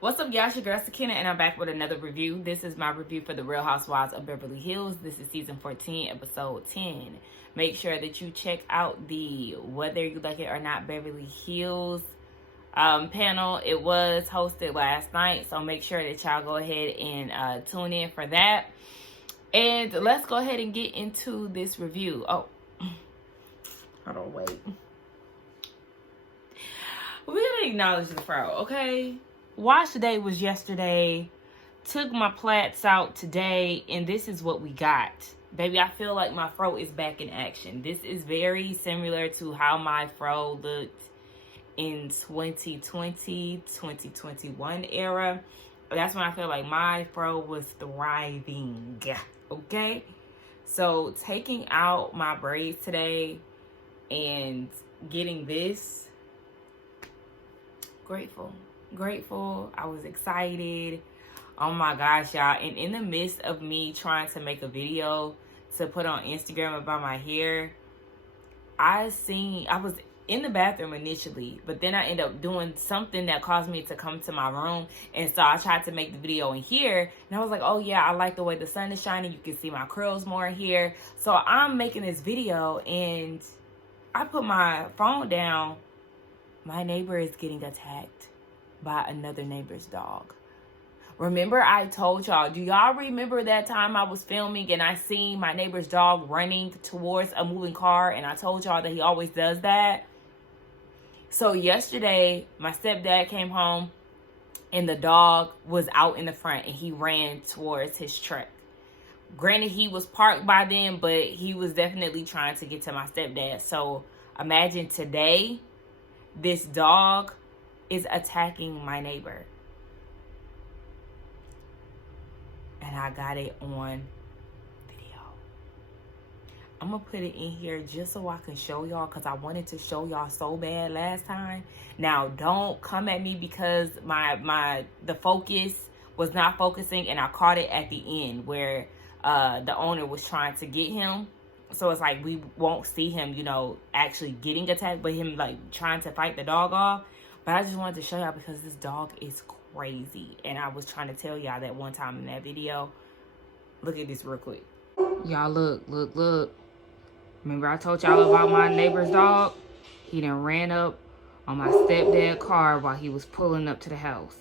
What's up, y'all? It's your girl Kina, and I'm back with another review. This is my review for The Real Housewives of Beverly Hills. This is season 14, episode 10. Make sure that you check out the Whether You Like It or Not Beverly Hills panel. It was hosted last night, so make sure that y'all go ahead and tune in for that. And let's go ahead and get into this review. Oh, hold on, wait. We're gonna acknowledge the fro, okay? Wash day was yesterday. Took my plaits out today, and this is what we got. Baby, I feel like my fro is back in action. This is very similar to how my fro looked in 2020, 2021 era. That's when I feel like my fro was thriving, okay? So taking out my braids today and getting this, grateful. I was excited. Oh my gosh, y'all. And in the midst of me trying to make a video to put on Instagram about my hair, I was in the bathroom initially, but then I ended up doing something that caused me to come to my room. And so I tried to make the video in here, and I was like, oh yeah, I like the way the sun is shining. You can see my curls more in here. So I'm making this video, and I put my phone down. My neighbor is getting attacked by another neighbor's dog. Remember I told y'all, do y'all remember that time I was filming and I seen my neighbor's dog running towards a moving car, and I told y'all that he always does that? So yesterday, my stepdad came home and the dog was out in the front and he ran towards his truck. Granted, he was parked by then, but he was definitely trying to get to my stepdad. So imagine today, this dog is attacking my neighbor. And I got it on video. I'm going to put it in here just so I can show y'all, because I wanted to show y'all so bad last time. Now, don't come at me because the focus was not focusing, and I caught it at the end where the owner was trying to get him. So it's like we won't see him, actually getting attacked, but him like trying to fight the dog off. But I just wanted to show y'all because this dog is crazy. And I was trying to tell y'all that one time in that video. Look at this real quick. Y'all look. Remember I told y'all about my neighbor's dog? He done ran up on my stepdad's car while he was pulling up to the house.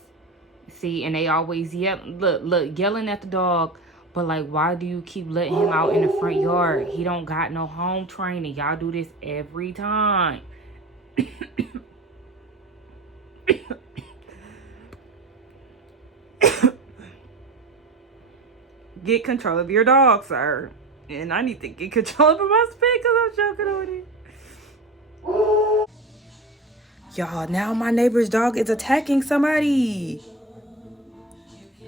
See, and they always yelling at the dog. But like, why do you keep letting him out in the front yard? He don't got no home training. Y'all do this every time. Get control of your dog, sir. And I need to get control of my spit because I'm choking on it. Y'all, now my neighbor's dog is attacking somebody.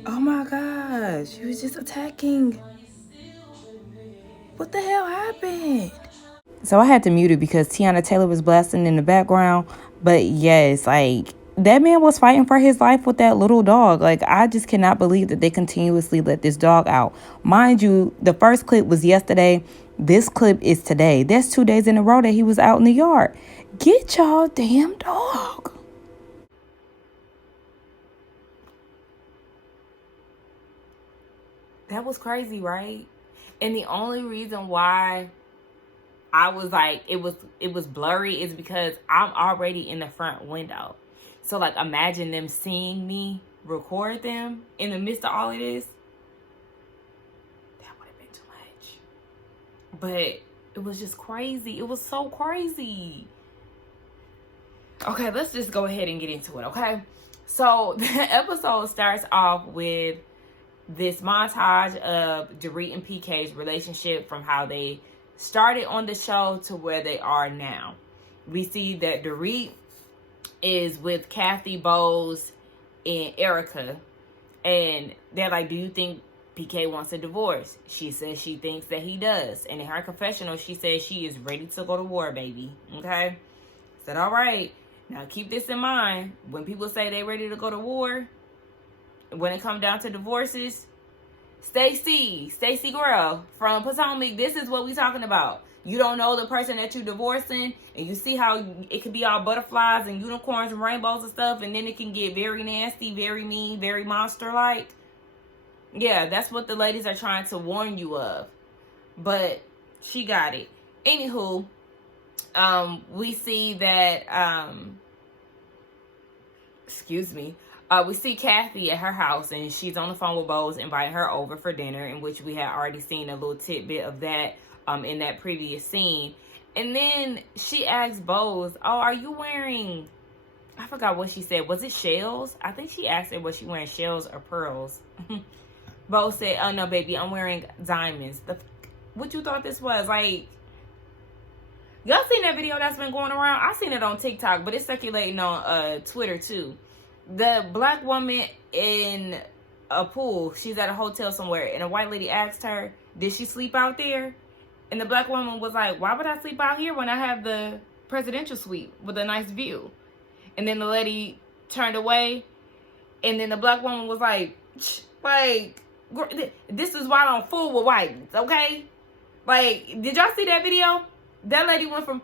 Oh my gosh, he was just attacking. What the hell happened? So I had to mute it because Tiana Taylor was blasting in the background. But yes, like, that man was fighting for his life with that little dog. Like, I just cannot believe that they continuously let this dog out. Mind you, the first clip was yesterday. This clip is today. That's 2 days in a row that he was out in the yard. Get y'all damn dog. That was crazy, right? And the only reason why I was like, it was blurry is because I'm already in the front window. So like, imagine them seeing me record them in the midst of all of this. That would have been too much. But it was just crazy. It was so crazy. Okay, let's just go ahead and get into it, okay? So the episode starts off with this montage of Dorit and PK's relationship from how they started on the show to where they are now. We see that Dorit is with Kathy, Bose, and Erica. And they're like, do you think PK wants a divorce? She says she thinks that he does. And in her confessional, she says she is ready to go to war, baby. Okay? Said, all right. Now keep this in mind. When people say they ready to go to war, when it comes down to divorces, Stacy girl from Potomac, this is what we talking about. You don't know the person that you're divorcing, and you see how it could be all butterflies and unicorns and rainbows and stuff, and then it can get very nasty, very mean, very monster-like. Yeah, that's what the ladies are trying to warn you of. But she got it. Anywho, we see that, we see Kathy at her house, and she's on the phone with Bows, inviting her over for dinner, in which we had already seen a little tidbit of that in that previous scene. And then she asks Bows, oh, are you wearing, I forgot what she said. Was it shells? I think she asked her, was she wearing shells or pearls? Bows said, oh, no, baby, I'm wearing diamonds. What you thought this was? Like, y'all seen that video that's been going around? I seen it on TikTok, but it's circulating on Twitter, too. The black woman in a pool, she's at a hotel somewhere, and a white lady asked her, did she sleep out there? And the black woman was like, why would I sleep out here when I have the presidential suite with a nice view? And then the lady turned away, and then the black woman was like, this is why I don't fool with whites, okay? Like, did y'all see that video? That lady went from,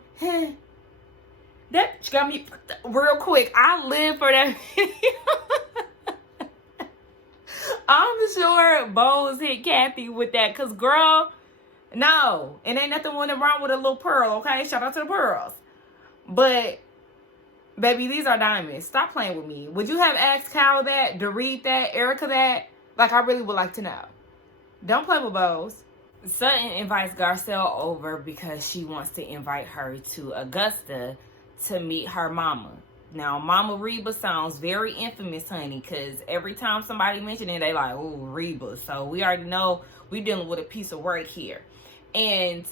that got me real quick. I live for that video. I'm sure Bows hit Kathy with that, because, girl, no. It ain't nothing wrong with a little pearl, okay? Shout out to the pearls. But, baby, these are diamonds. Stop playing with me. Would you have asked Kyle that, Dorit that, Erica that? Like, I really would like to know. Don't play with Bows. Sutton invites Garcelle over because she wants to invite her to Augusta to meet her mama. Now, Mama Reba sounds very infamous, honey, because every time somebody mentions it, they like, oh, Reba. So we already know we're dealing with a piece of work here. And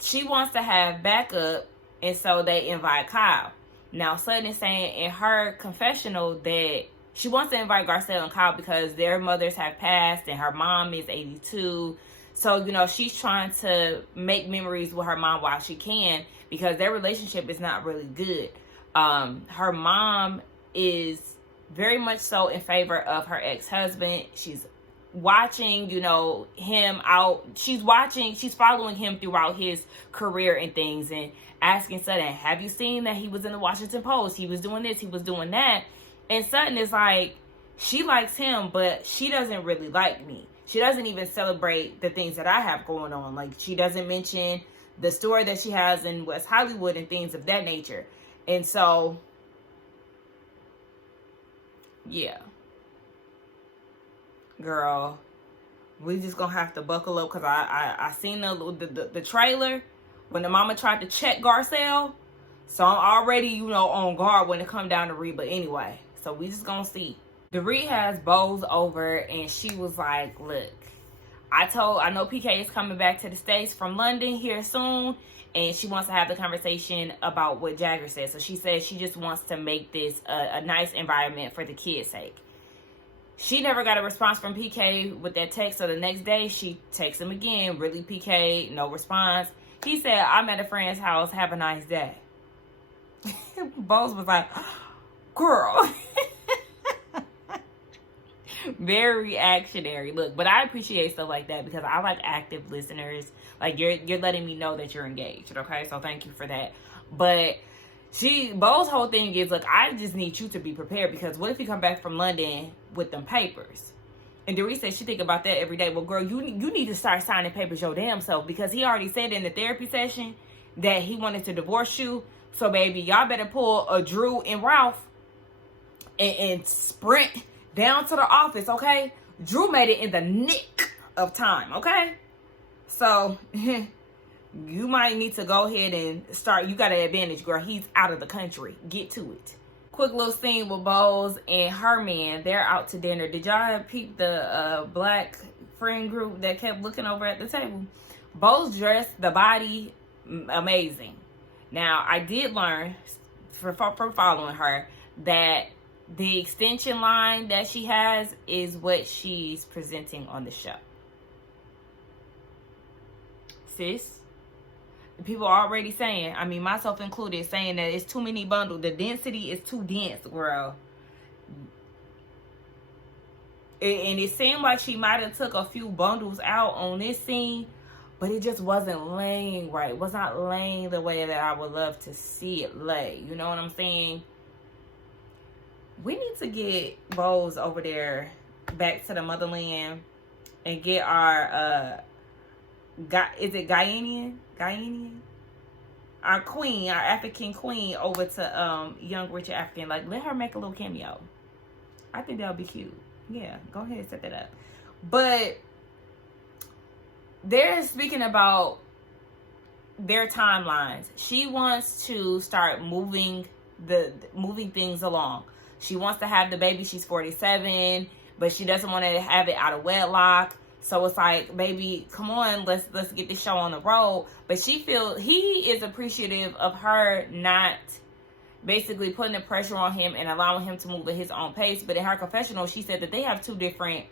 she wants to have backup, and so they invite Kyle. Now, Sutton is saying in her confessional that she wants to invite Garcelle and Kyle because their mothers have passed, and her mom is 82. So, you know, she's trying to make memories with her mom while she can, because their relationship is not really good. Her mom is very much so in favor of her ex-husband. She's watching, you know, him out. She's following him throughout his career and things, and asking Sutton, have you seen that he was in the Washington Post? He was doing this, he was doing that. And Sutton is like, she likes him, but she doesn't really like me. She doesn't even celebrate the things that I have going on. Like, she doesn't mention the story that she has in West Hollywood and things of that nature. And so, yeah. Girl, we just gonna have to buckle up, because I seen the trailer when the mama tried to check Garcelle. So I'm already, you know, on guard when it come down to Reba anyway. So we just gonna see. Dorit has Bows over, and she was like, look, I know PK is coming back to the States from London here soon, and she wants to have the conversation about what Jagger said. So she says she just wants to make this a nice environment for the kids' sake. She never got a response from PK with that text, so the next day she texts him again. Really, PK, no response. He said, I'm at a friend's house, have a nice day. Bows was like, girl. Very reactionary. Look, but I appreciate stuff like that, because I like active listeners. Like, you're letting me know that you're engaged, okay? So thank you for that. But Bo's whole thing is, look, I just need you to be prepared, because what if you come back from London with them papers? And Dorit said she think about that every day. Well, girl, you need to start signing papers your damn self, because he already said in the therapy session that he wanted to divorce you. So, baby, y'all better pull a Drew and Ralph and sprint down to the office, okay? Drew made it in the nick of time, okay? So, you might need to go ahead and start. You got an advantage, girl. He's out of the country. Get to it. Quick little scene with Bows and her man. They're out to dinner. Did y'all peep the black friend group that kept looking over at the table? Bows dressed, the body, amazing. Now, I did learn from following her that the extension line that she has is what she's presenting on the show. Sis, people are already saying, I mean, myself included, saying that it's too many bundles. The density is too dense, girl. And it seemed like she might have took a few bundles out on this scene. but it just wasn't laying right. It was not laying the way that I would love to see it lay. You know what I'm saying? We need to get Bose over there back to the motherland and get our is it Guyanian? Our queen, our African queen over to Young Rich African. Like, let her make a little cameo. I think that would be cute. Yeah, go ahead and set that up. But they're speaking about their timelines. She wants to start moving things along. She wants to have the baby. She's 47, but she doesn't want to have it out of wedlock. So it's like, baby, come on, let's get this show on the road. But he is appreciative of her not basically putting the pressure on him and allowing him to move at his own pace. But in her confessional, she said that they have two different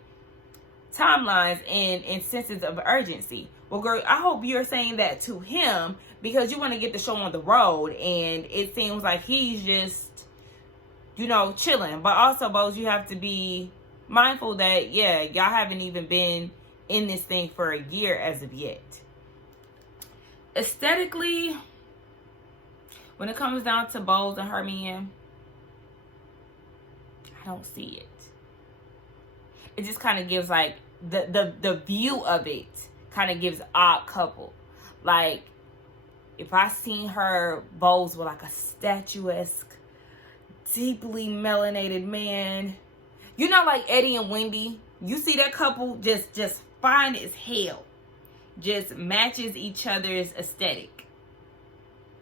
timelines and senses of urgency. Well, girl, I hope you're saying that to him because you want to get the show on the road, and it seems like he's just, chilling. But also, Bose, you have to be mindful that, yeah, y'all haven't even been in this thing for a year as of yet. Aesthetically, when it comes down to Bose and her man, I don't see it. It just kind of gives like the view of it kind of gives odd couple. Like, if I seen her Bose with like a statuesque, deeply melanated man, like Eddie and Wendy, you see that couple just fine as hell, just matches each other's aesthetic.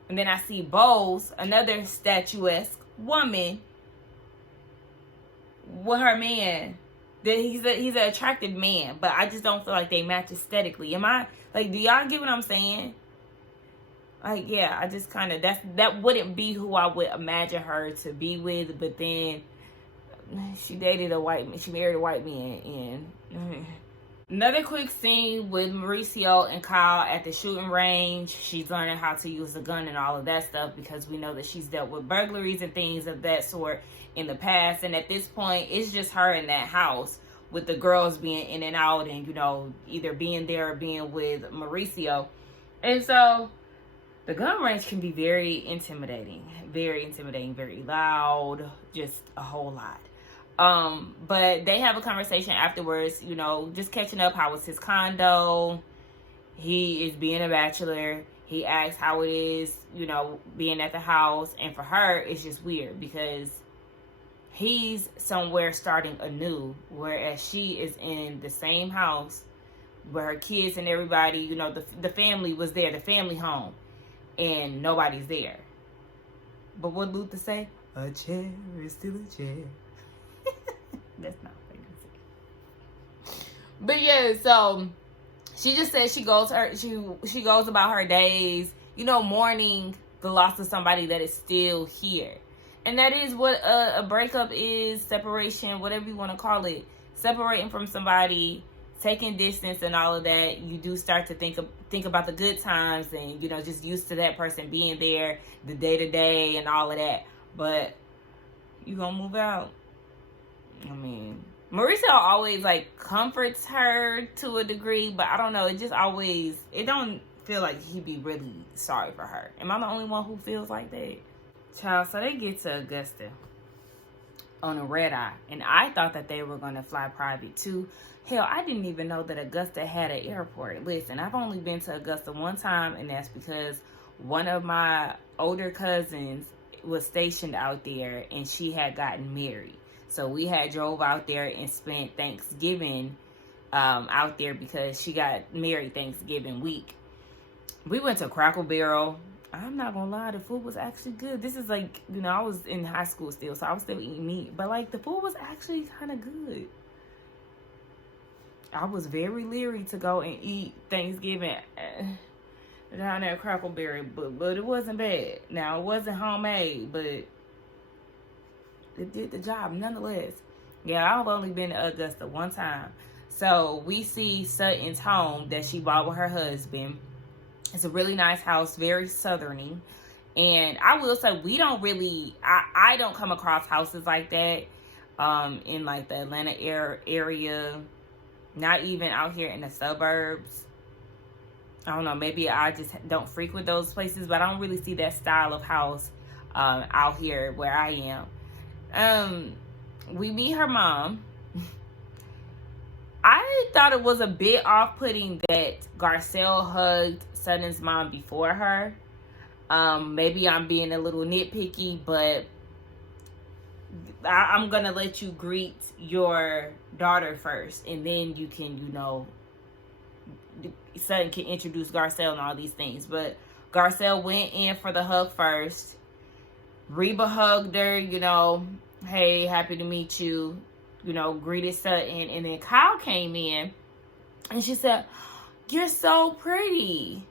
And then I see Bose, another statuesque woman, with her man. That he's an attractive man, but I just don't feel like they match aesthetically. Am I like? Do y'all get what I'm saying? Like, yeah, I just kind of that wouldn't be who I would imagine her to be with. But then she married a white man, and another quick scene with Mauricio and Kyle at the shooting range. She's learning how to use the gun and all of that stuff because we know that she's dealt with burglaries and things of that sort in the past. And at this point, it's just her in that house with the girls being in and out and, either being there or being with Mauricio. And so the gun range can be very intimidating, very loud, just a whole lot. But they have a conversation afterwards, just catching up. How was his condo? He is being a bachelor. He asks how it is, being at the house. And for her, it's just weird because he's somewhere starting anew, whereas she is in the same house where her kids and everybody, the family was there, the family home, and nobody's there. But what Luther say? A chair is still a chair. That's not what I say. But yeah, so she just said she goes about her days, mourning the loss of somebody that is still here. And that is what a breakup is, separation, whatever you want to call it. Separating from somebody, taking distance and all of that. You do start to think about the good times and, just used to that person being there, the day-to-day and all of that. But you gonna move out. I mean, Mauricio always, comforts her to a degree, but I don't know. It don't feel like he'd be really sorry for her. Am I the only one who feels like that? Child, so they get to Augusta on a red eye, and I thought that they were going to fly private too. Hell, I didn't even know that Augusta had an airport. Listen, I've only been to Augusta one time, and that's because one of my older cousins was stationed out there, and she had gotten married. So we had drove out there and spent Thanksgiving out there because she got married Thanksgiving week. We went to Crackle Barrel. I'm not gonna lie, the food was actually good. This is I was in high school still, so I was still eating meat. But the food was actually kind of good. I was very leery to go and eat Thanksgiving down at Crackleberry, but it wasn't bad. Now, it wasn't homemade, but it did the job nonetheless. Yeah, I've only been to Augusta one time. So we see Sutton's home that she bought with her husband. It's a really nice house, very southerny. And I will say, we don't really, I don't come across houses like that in the Atlanta area, not even out here in the suburbs. I don't know, maybe I just don't frequent those places, but I don't really see that style of house out here where I am. We meet her mom. I thought it was a bit off-putting that Garcelle hugged Sutton's mom before her. Maybe I'm being a little nitpicky, but I'm going to let you greet your daughter first, and then you can, you know, Sutton can introduce Garcelle and all these things. But Garcelle went in for the hug first. Reba hugged her, you know, hey, happy to meet you, you know, greeted Sutton. And then Kyle came in and she said, you're so pretty.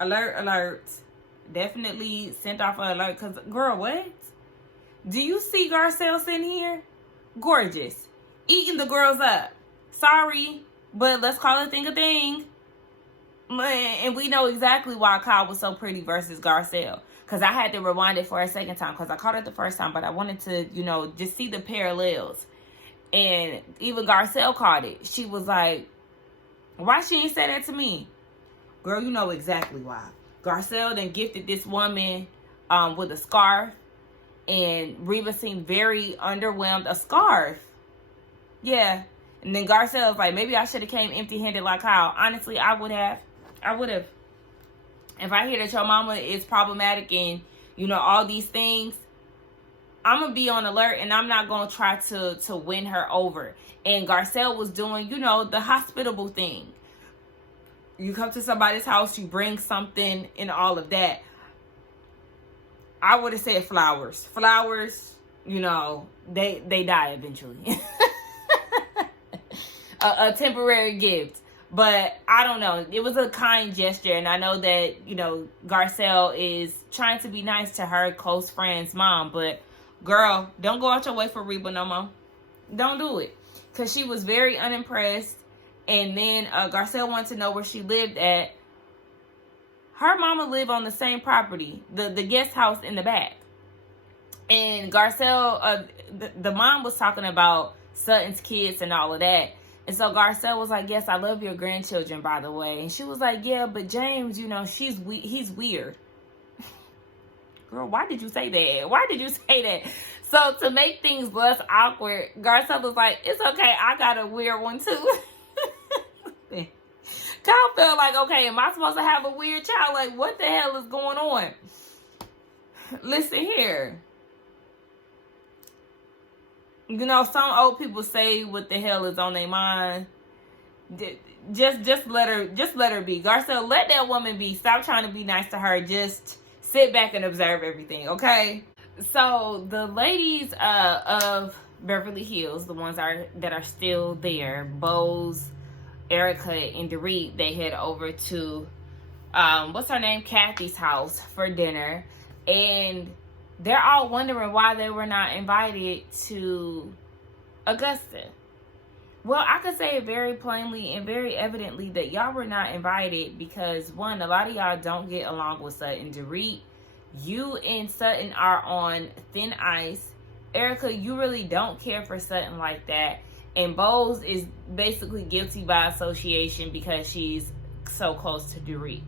Alert, alert. Definitely sent off an alert, because, girl, what? Do you see Garcelle sitting here? Gorgeous. Eating the girls up. Sorry, but let's call a thing. And we know exactly why Kyle was so pretty versus Garcelle. Because I had to rewind it for a second time, because I caught it the first time, but I wanted to, you know, just see the parallels. And even Garcelle caught it. She was like, why she ain't say that to me? Girl, you know exactly why. Garcelle then gifted this woman with a scarf. And Reba seemed very underwhelmed. A scarf. Yeah. And then Garcelle was like, maybe I should have came empty-handed like Kyle. Honestly, I would have. If I hear that your mama is problematic and, you know, all these things, I'm going to be on alert, and I'm not going to try to win her over. And Garcelle was doing, you know, the hospitable thing. You come to somebody's house, you bring something and all of that. I would have said flowers. Flowers, you know, they die eventually. a temporary gift. But I don't know. It was a kind gesture. And I know that, you know, Garcelle is trying to be nice to her close friend's mom. But, girl, don't go out your way for Reba no more. Don't do it. Because she was very unimpressed. And then Garcelle wanted to know where she lived at. Her mama lived on the same property, the guest house in the back. And Garcelle, the mom was talking about Sutton's kids and all of that. And so Garcelle was like, yes, I love your grandchildren, by the way. And she was like, yeah, but James, you know, he's weird. Girl, why did you say that? Why did you say that? So to make things less awkward, Garcelle was like, it's okay, I got a weird one too. Kyle felt like, okay, am I supposed to have a weird child? Like, what the hell is going on? Listen here. You know, some old people say what the hell is on their mind. Just let her be. Garcelle, let that woman be. Stop trying to be nice to her. Just sit back and observe everything, okay? So the ladies of Beverly Hills, the ones that are still there, Bows, Erica, and Dorit, they head over to what's her name, Kathy's house for dinner, and they're all wondering why they were not invited to Augusta. Well, I could say it very plainly and very evidently that y'all were not invited because, one, a lot of y'all don't get along with Sutton. Dorit, you and Sutton are on thin ice. Erica, you really don't care for Sutton like that. And Bowles is basically guilty by association because she's so close to Dorit.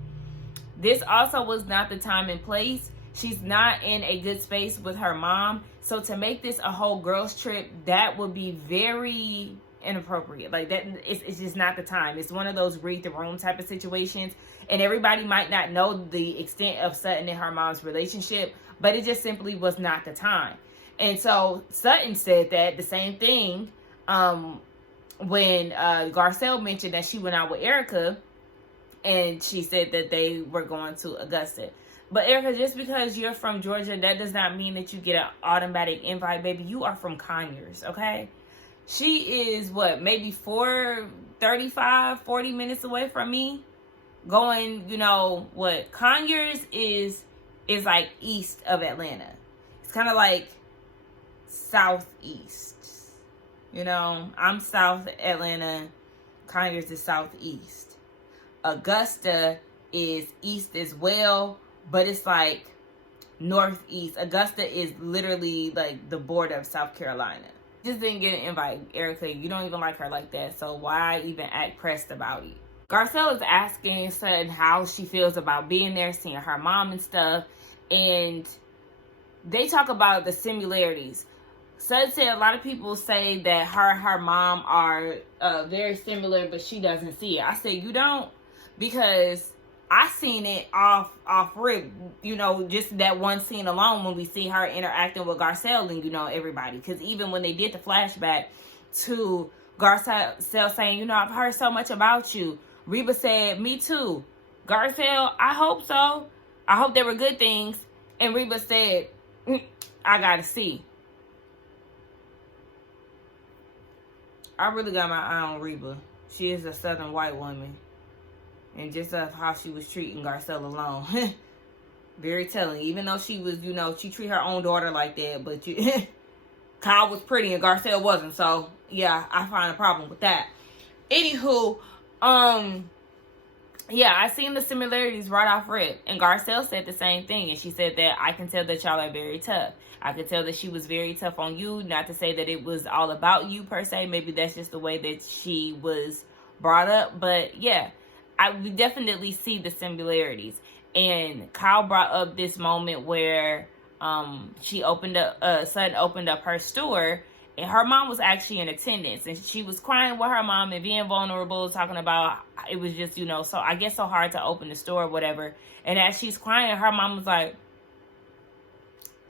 This also was not the time and place. She's not in a good space with her mom. So to make this a whole girls trip, that would be very inappropriate. Like, that, it's just not the time. It's one of those read the room type of situations. And everybody might not know the extent of Sutton and her mom's relationship, but it just simply was not the time. And so Sutton said that the same thing when Garcelle mentioned that she went out with Erica, and she said that they were going to Augusta. But Erica, just because you're from Georgia, that does not mean that you get an automatic invite, baby. You are from Conyers, okay? She is, what, maybe 35, 40 minutes away from me. Going, you know, what, Conyers is like east of Atlanta. It's kind of like southeast. You know, I'm South Atlanta. Conyers is southeast. Augusta is east as well, but it's like northeast. Augusta is literally like the border of South Carolina. Just didn't get an invite, Erica. You don't even like her like that, so why even act pressed about it? Garcelle is asking Sutton how she feels about being there, seeing her mom and stuff. And they talk about the similarities. Sutton said a lot of people say that her and her mom are very similar, but she doesn't see it. I said, you don't? Because I seen it off rip, you know, just that one scene alone when we see her interacting with Garcelle and, you know, everybody. Because even when they did the flashback to Garcelle saying, you know, I've heard so much about you. Reba said, me too. Garcelle, I hope so. I hope there were good things. And Reba said, I gotta see. I really got my eye on Reba. She is a Southern white woman. And just of how she was treating Garcelle alone. Very telling. Even though she was, you know, she treated her own daughter like that. But Kyle was pretty and Garcelle wasn't. So, yeah, I find a problem with that. Anywho, yeah, I seen the similarities right off rip. And Garcelle said the same thing. And she said that I can tell that y'all are very tough. I could tell that she was very tough on you. Not to say that it was all about you per se. Maybe that's just the way that she was brought up. But yeah, we definitely see the similarities. And Kyle brought up this moment where Sutton opened up her store. And her mom was actually in attendance. And she was crying with her mom and being vulnerable, talking about it was just, you know, so I guess so hard to open the store or whatever. And as she's crying, her mom was like,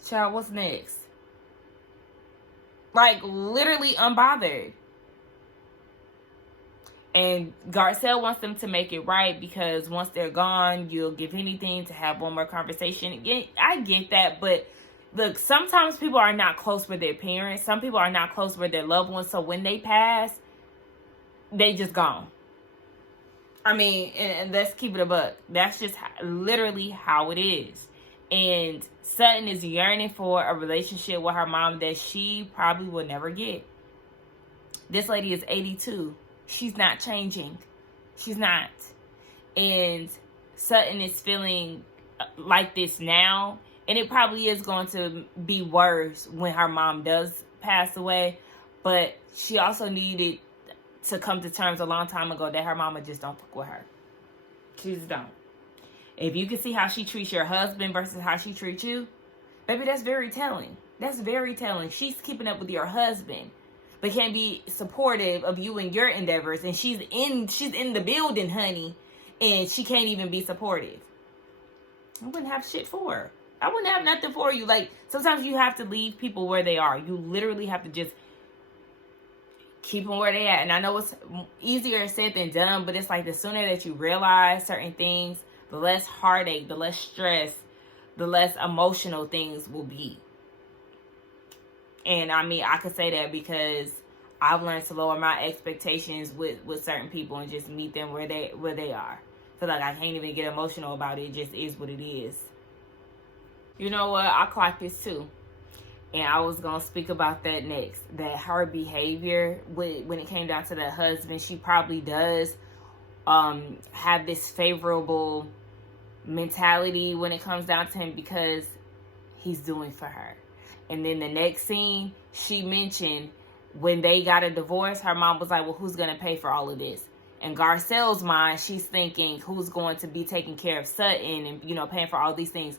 child, what's next? Like, literally unbothered. And Garcelle wants them to make it right because once they're gone, you'll give anything to have one more conversation. Again, I get that, but look, sometimes people are not close with their parents. Some people are not close with their loved ones. So when they pass, they just gone. I mean, and let's keep it a buck. That's just literally how it is. And Sutton is yearning for a relationship with her mom that she probably will never get. This lady is 82. She's not changing. She's not. And Sutton is feeling like this now. And it probably is going to be worse when her mom does pass away. But she also needed to come to terms a long time ago that her mama just don't fuck with her. She just don't. If you can see how she treats your husband versus how she treats you, baby, that's very telling. That's very telling. She's keeping up with your husband, but can't be supportive of you and your endeavors. And she's in the building, honey, and she can't even be supportive. I wouldn't have shit for her. I wouldn't have nothing for you. Like, sometimes you have to leave people where they are. You literally have to just keep them where they at. And I know it's easier said than done, but it's like the sooner that you realize certain things, the less heartache, the less stress, the less emotional things will be. And I mean, I could say that because I've learned to lower my expectations with certain people and just meet them where they are. I feel like I can't even get emotional about it. It just is what it is. You know what? I clocked this too. And I was going to speak about that next. That her behavior, when it came down to the husband, she probably does have this favorable mentality when it comes down to him because he's doing for her. And then the next scene, she mentioned when they got a divorce, her mom was like, well, who's going to pay for all of this? In Garcelle's mind, she's thinking who's going to be taking care of Sutton and, you know, paying for all these things.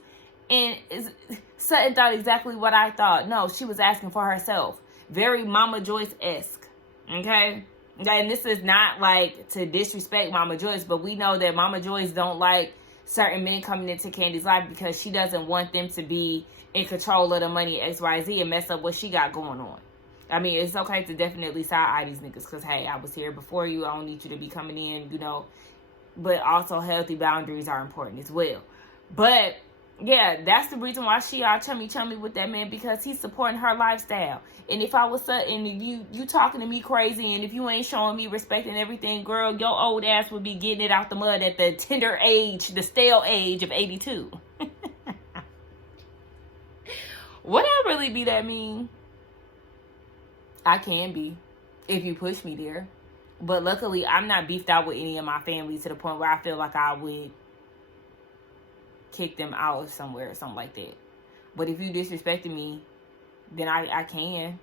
And Sutton thought exactly what I thought. No, she was asking for herself. Very Mama Joyce-esque. Okay? And this is not like to disrespect Mama Joyce, but we know that Mama Joyce don't like certain men coming into Candy's life because she doesn't want them to be in control of the money XYZ and mess up what she got going on. I mean, it's okay to definitely side-eye these niggas because, hey, I was here before you. I don't need you to be coming in, you know. But also healthy boundaries are important as well. But yeah, that's the reason why she all chummy with that man, because he's supporting her lifestyle. And if I was Sutton and you talking to me crazy, and if you ain't showing me respect and everything, girl, your old ass would be getting it out the mud at the tender age, the stale age of 82. Would I really be that mean? I can be, if you push me there. But luckily, I'm not beefed out with any of my family to the point where I feel like I would kick them out of somewhere or something like that. But if you disrespected me, then I can.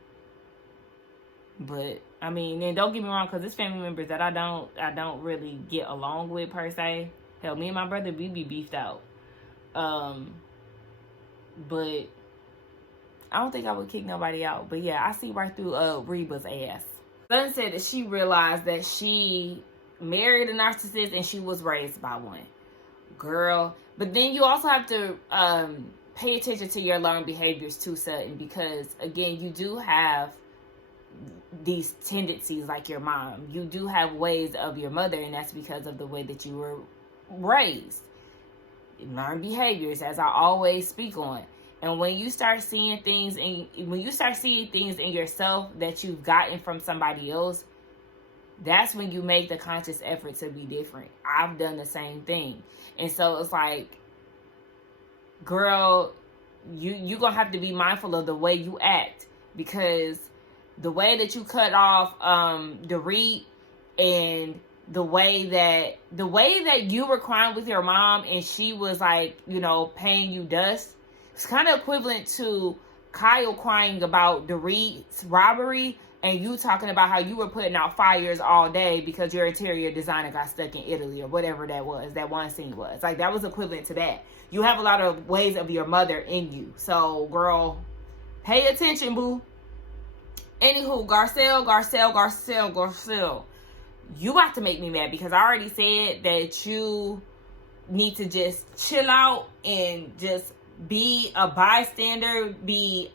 But I mean, and don't get me wrong, because it's family members that I don't really get along with per se. Hell, me and my brother, we be beefed out. But I don't think I would kick nobody out. But yeah, I see right through Reba's ass. Sutton said that she realized that she married a narcissist and she was raised by one. Girl. But then you also have to pay attention to your learned behaviors too, Sutton, because again, you do have these tendencies like your mom. You do have ways of your mother, and that's because of the way that you were raised. Learned behaviors, as I always speak on. And when you start seeing things in yourself that you've gotten from somebody else, that's when you make the conscious effort to be different. I've done the same thing. And so it's like, girl, you're going to have to be mindful of the way you act, because the way that you cut off Dorit, and the way that you were crying with your mom and she was like, you know, paying you dust, it's kind of equivalent to Kyle crying about Dorit's robbery and you talking about how you were putting out fires all day because your interior designer got stuck in Italy or whatever that one scene was. Like, that was equivalent to that. You have a lot of ways of your mother in you. So, girl, pay attention, boo. Anywho, Garcelle. You about to make me mad, because I already said that you need to just chill out and just be a bystander, be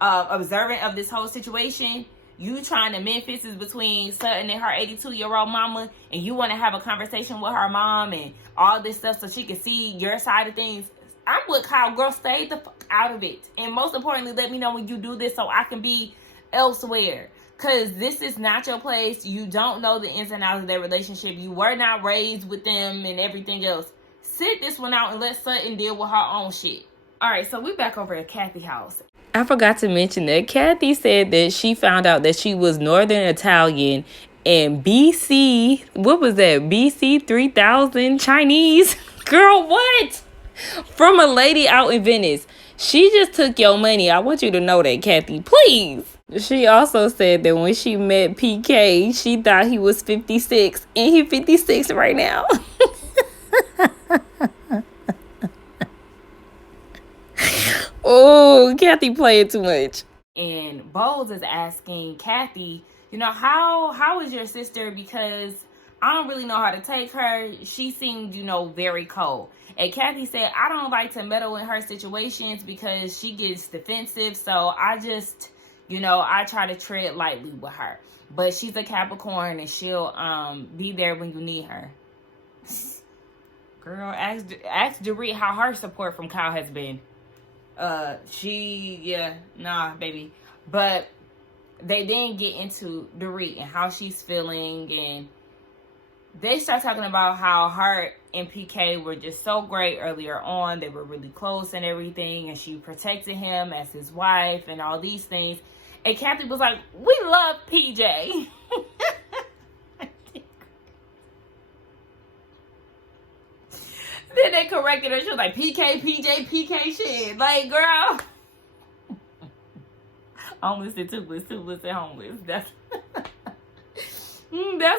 observant of this whole situation. You trying to mend fences between Sutton and her 82-year-old mama, and you want to have a conversation with her mom and all this stuff so she can see your side of things. I'm with Kyle, girl. Stay the fuck out of it. And most importantly, let me know when you do this so I can be elsewhere. Because this is not your place. You don't know the ins and outs of their relationship. You were not raised with them and everything else. Sit this one out and let Sutton deal with her own shit. Alright, so we're back over at Kathy's house. I forgot to mention that Kathy said that she found out that she was Northern Italian and BC, what was that? BC 3000 Chinese? Girl, what? From a lady out in Venice. She just took your money. I want you to know that, Kathy. Please. She also said that when she met PK, she thought he was 56. And he's 56 right now. Oh, Kathy playing too much. And Bowles is asking Kathy, you know, how is your sister? Because I don't really know how to take her. She seemed, you know, very cold. And Kathy said, I don't like to meddle in her situations because she gets defensive. So I just, you know, I try to tread lightly with her. But she's a Capricorn and she'll be there when you need her. Girl, ask Dorit how her support from Kyle has been. Baby. But they then get into Dorit and how she's feeling, and they start talking about how her and PK were just so great earlier on. They were really close and everything, and she protected him as his wife and all these things. And Kathy was like, we love PJ. Then they corrected her. She was like, PK, PJ, PK shit. Like, girl. Homeless and toothless and homeless. That's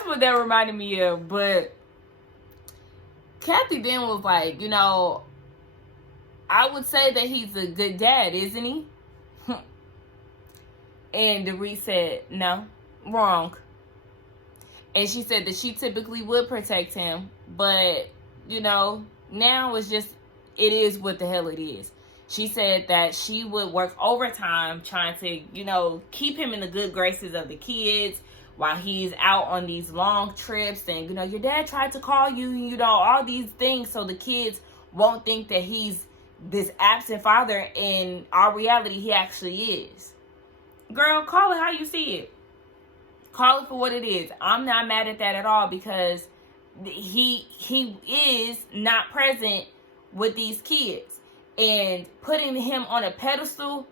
what that reminded me of. But Kathy then was like, you know, I would say that he's a good dad, isn't he? And Dorit said, no, wrong. And she said that she typically would protect him. But, you know, now it's just, it is what the hell it is. She said that she would work overtime trying to, you know, keep him in the good graces of the kids while he's out on these long trips. And, you know, your dad tried to call you, you know, all these things so the kids won't think that he's this absent father. In our reality, he actually is. Girl, call it how you see it. Call it for what it is. I'm not mad at that at all, because he is not present with these kids. And putting him on a pedestal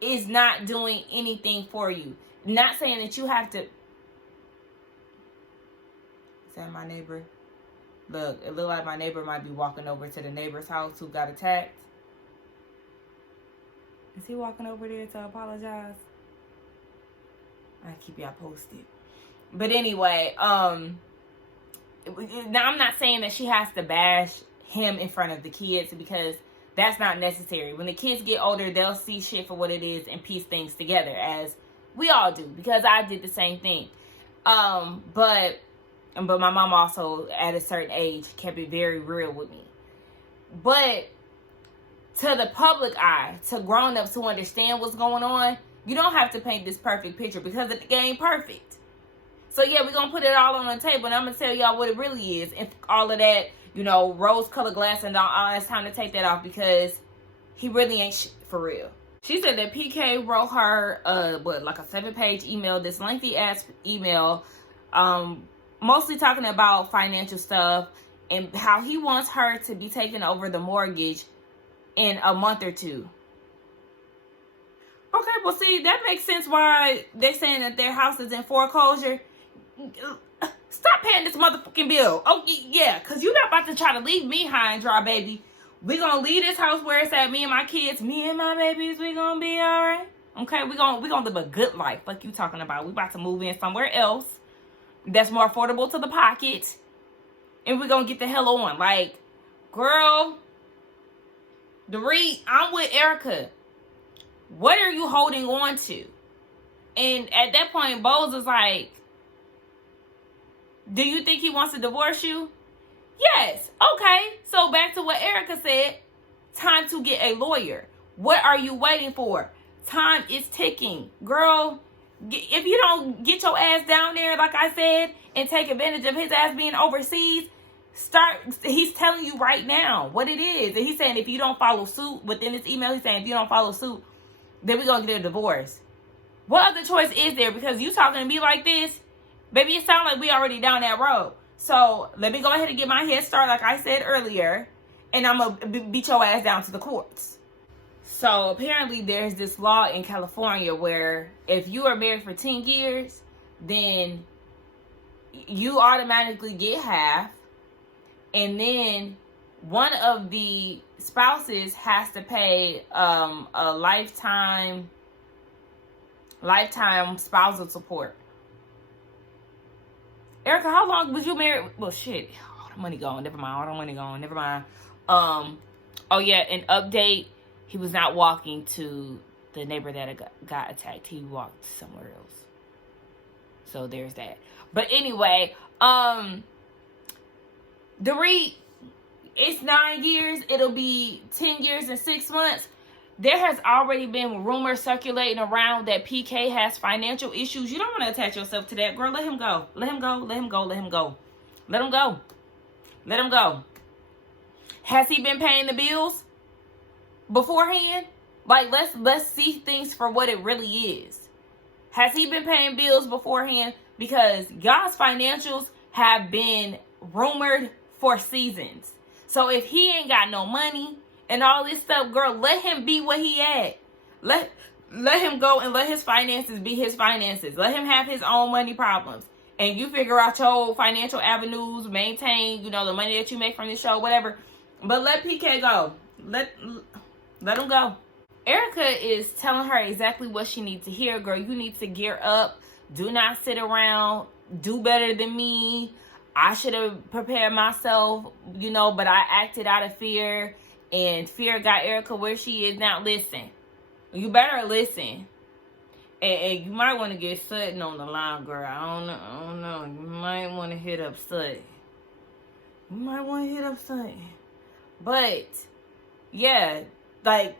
is not doing anything for you. Not saying that you have to... Is that my neighbor? Look, it looked like my neighbor might be walking over to the neighbor's house who got attacked. Is he walking over there to apologize? I keep y'all posted. But anyway, now I'm not saying that she has to bash him in front of the kids, because that's not necessary. When the kids get older, they'll see shit for what it is and piece things together, as we all do, because I did the same thing. But my mom also, at a certain age, kept it very real with me. But to the public eye, to grown-ups who understand what's going on, you don't have to paint this perfect picture, because it ain't perfect. So yeah, we're going to put it all on the table, and I'm going to tell y'all what it really is. And all of that, you know, rose-colored glass and all, it's time to take that off, because he really ain't shit for real. She said that PK wrote her, like a 7-page email, this lengthy-ass email, mostly talking about financial stuff and how he wants her to be taking over the mortgage in a month or two. Okay, well, see, that makes sense why they're saying that their house is in foreclosure. Stop paying this motherfucking bill. Oh, yeah, because you're not about to try to leave me high and dry, baby. We're going to leave this house where it's at. Me and my kids, me and my babies, we're going to be all right. Okay, we're gonna live a good life. Fuck you talking about. We about to move in somewhere else that's more affordable to the pocket. And we're going to get the hell on. Like, girl, I'm with Erica. What are you holding on to? And at that point, Bose was like, do you think he wants to divorce you? Yes. Okay. So back to what Erica said. Time to get a lawyer. What are you waiting for? Time is ticking. Girl, if you don't get your ass down there, like I said, and take advantage of his ass being overseas, he's telling you right now what it is. And he's saying if you don't follow suit, within this email, he's saying if you don't follow suit, then we're going to get a divorce. What other choice is there? Because you talking to me like this, baby, it sounds like we already down that road. So let me go ahead and get my head started, like I said earlier, and I'm going to beat your ass down to the courts. So apparently there's this law in California where if you are married for 10 years, then you automatically get half. And then one of the spouses has to pay a lifetime spousal support. Erica, how long was you married? Well, shit. All the money gone. Never mind. All the money gone. Never mind. Oh, yeah. An update. He was not walking to the neighbor that got attacked. He walked somewhere else. So there's that. But anyway, it's 9 years. It'll be 10 years and 6 months. There has already been rumors circulating around that PK has financial issues. You don't want to attach yourself to that. Girl, let him go. Let him go. Let him go. Let him go. Let him go. Let him go. Has he been paying the bills beforehand? Like, let's see things for what it really is. Has he been paying bills beforehand? Because God's financials have been rumored for seasons. So if he ain't got no money and all this stuff, girl, let him be what he at. Let him go and let his finances be his finances. Let him have his own money problems. And you figure out your financial avenues, maintain, the money that you make from this show, whatever. But let PK go. Let him go. Erica is telling her exactly what she needs to hear. Girl, you need to gear up. Do not sit around. Do better than me. I should have prepared myself, but I acted out of fear. And fear got Erica where she is now. Listen. You better listen. And you might want to get Sutton on the line, girl. I don't know. You might want to hit up Sutton. But, yeah, like,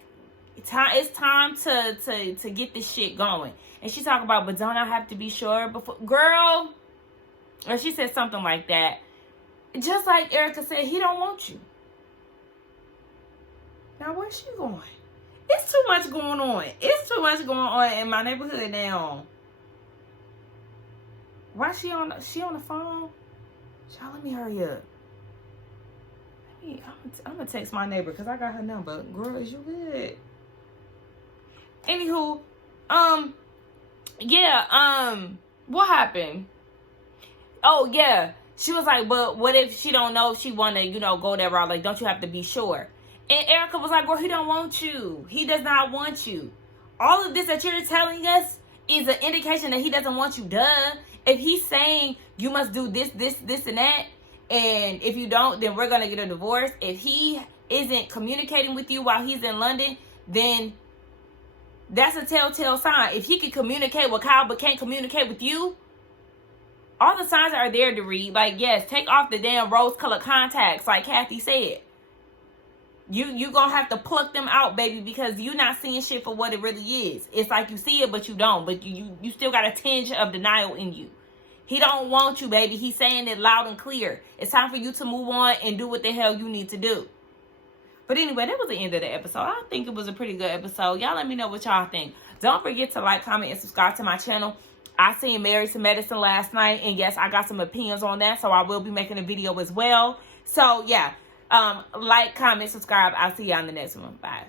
it's time to get this shit going. And she talking about, but don't I have to be sure before? Girl, or she said something like that. Just like Erica said, he don't want you. Now, where's she going? It's too much going on. It's too much going on in my neighborhood now. Why she on the phone? Y'all, let me hurry up. I'm going to text my neighbor because I got her number. Girl, is you good? Anywho, what happened? Oh, yeah. She was like, but what if she don't know if she want to, go that route? Like, don't you have to be sure? And Erica was like, girl, he don't want you. He does not want you. All of this that you're telling us is an indication that he doesn't want you. Duh. If he's saying you must do this, and that, and if you don't, then we're gonna get a divorce. If he isn't communicating with you while he's in London, then that's a telltale sign. If he can communicate with Kyle but can't communicate with you, all the signs are there to read. Like, yes, take off the damn rose-colored contacts, like Kathy said. You gonna have to pluck them out, baby, because you're not seeing shit for what it really is. It's like you see it, but you don't. But you still got a tinge of denial in you. He don't want you, baby. He's saying it loud and clear. It's time for you to move on and do what the hell you need to do. But anyway, that was the end of the episode. I think it was a pretty good episode. Y'all let me know what y'all think. Don't forget to like, comment, and subscribe to my channel. I seen Married to Medicine last night. And yes, I got some opinions on that. So I will be making a video as well. So yeah, like, comment, subscribe. I'll see y'all in the next one. Bye.